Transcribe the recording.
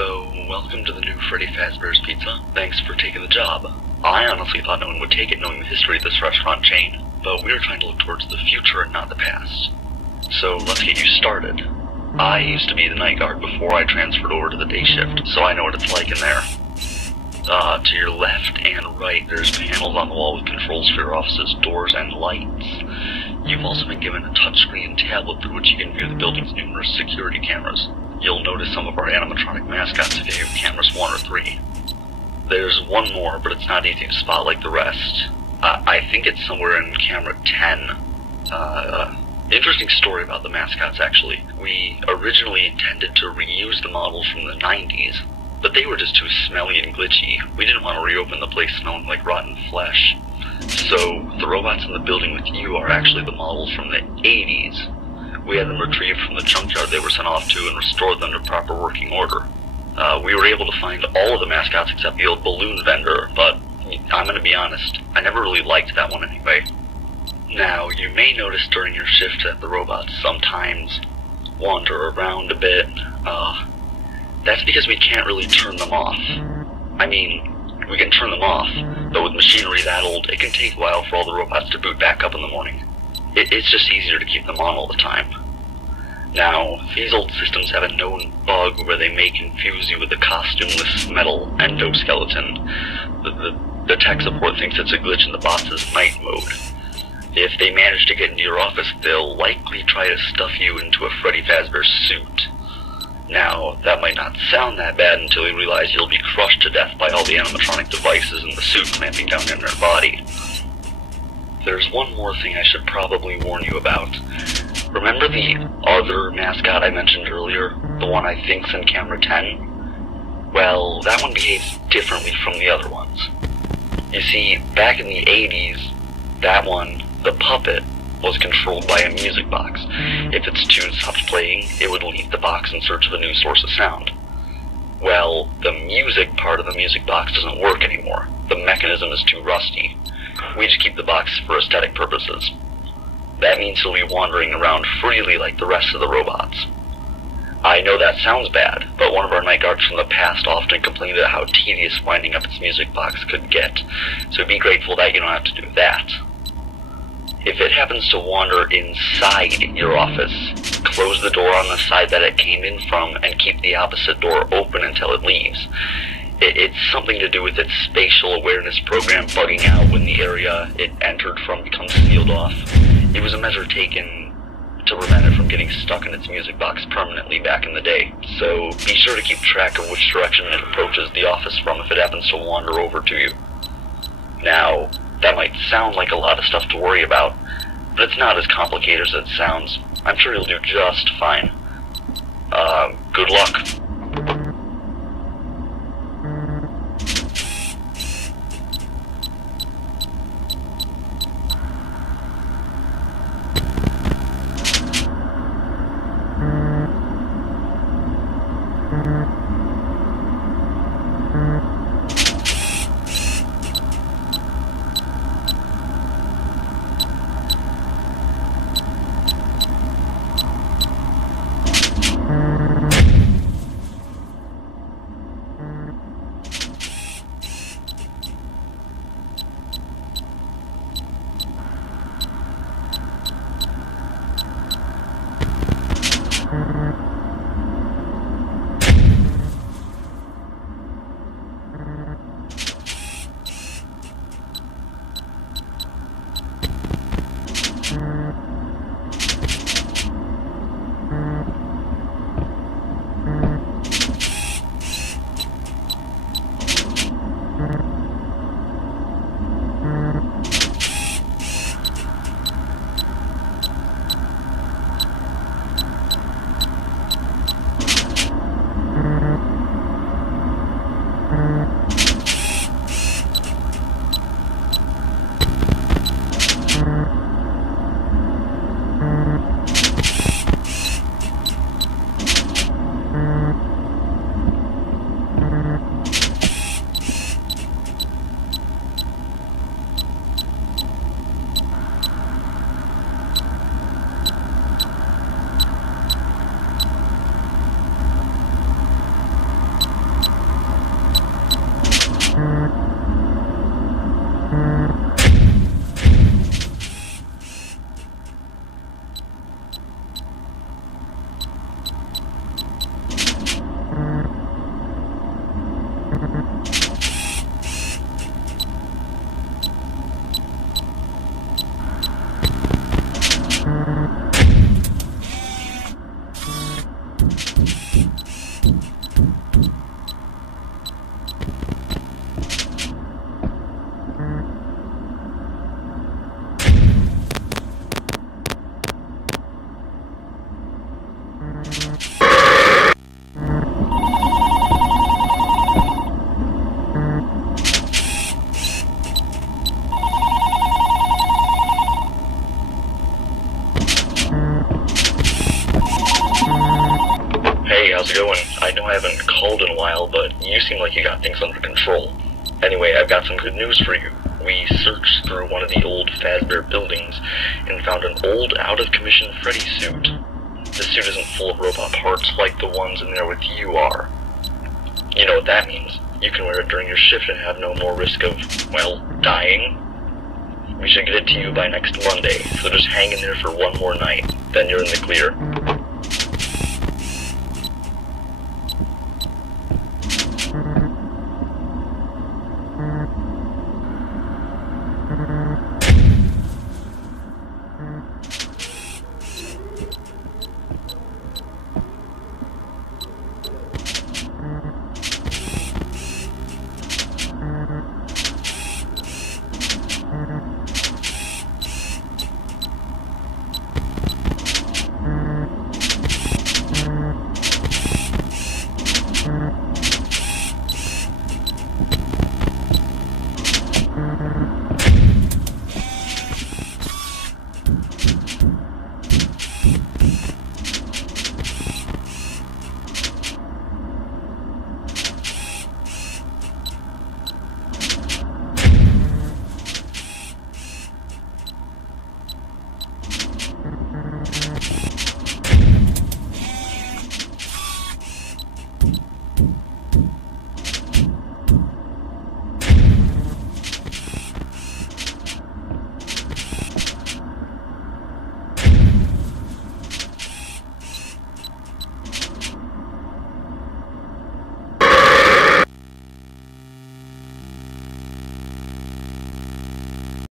So, welcome to the new Freddy Fazbear's Pizza. Thanks for taking the job. I honestly thought no one would take it knowing the history of this restaurant chain, but we were trying to look towards the future and not the past. So, let's get you started. I used to be the night guard before I transferred over to the day shift, so I know what it's like in there. To your left and right, there's panels on the wall with controls for your office's doors and lights. You've also been given a touchscreen tablet through which you can view the building's numerous security cameras. You'll notice some of our animatronic mascots today with cameras 1 or 3. There's one more, but it's not easy to spot like the rest. I think it's somewhere in camera 10. Interesting story about the mascots, actually. We originally intended to reuse the models from the 90s, but they were just too smelly and glitchy. We didn't want to reopen the place smelling like rotten flesh. So, the robots in the building with you are actually the models from the 80s. We had them retrieved from the junkyard they were sent off to and restored them to proper working order. We were able to find all of the mascots except the old balloon vendor, but I'm gonna be honest, I never really liked that one anyway. Now, you may notice during your shift that the robots sometimes wander around a bit. That's because we can't really turn them off. I mean, we can turn them off, but with machinery that old, it can take a while for all the robots to boot back up in the morning. It's just easier to keep them on all the time. Now, these old systems have a known bug where they may confuse you with a costumeless metal endoskeleton. The tech support thinks it's a glitch in the boss's night mode. If they manage to get into your office, they'll likely try to stuff you into a Freddy Fazbear suit. Now, that might not sound that bad until you realize you'll be crushed to death by all the animatronic devices in the suit clamping down in their body. There's one more thing I should probably warn you about. Remember the other mascot I mentioned earlier? The one I think's in camera 10? Well, that one behaves differently from the other ones. You see, back in the 80s, that one, the puppet, was controlled by a music box. If its tune stopped playing, it would leave the box in search of a new source of sound. Well, the music part of the music box doesn't work anymore. The mechanism is too rusty. We just keep the box for aesthetic purposes. That means he'll be wandering around freely like the rest of the robots. I know that sounds bad, but one of our night guards from the past often complained about how tedious winding up its music box could get, so be grateful that you don't have to do that. If it happens to wander inside your office, close the door on the side that it came in from and keep the opposite door open until it leaves. It's something to do with its spatial awareness program bugging out when the area it entered from becomes sealed off. It was a measure taken to prevent it from getting stuck in its music box permanently back in the day. So be sure to keep track of which direction it approaches the office from if it happens to wander over to you. Now, that might sound like a lot of stuff to worry about, but it's not as complicated as it sounds. I'm sure you'll do just fine. Good luck. how's it going? I know I haven't called in a while, but you seem like you got things under control. Anyway, I've got some good news for you. We searched through one of the old Fazbear buildings and found an old, out-of-commission Freddy suit. The suit isn't full of robot parts like the ones in there with you are. You know what that means. You can wear it during your shift and have no more risk of, well, dying. We should get it to you by next Monday, so just hang in there for one more night, then you're in the clear.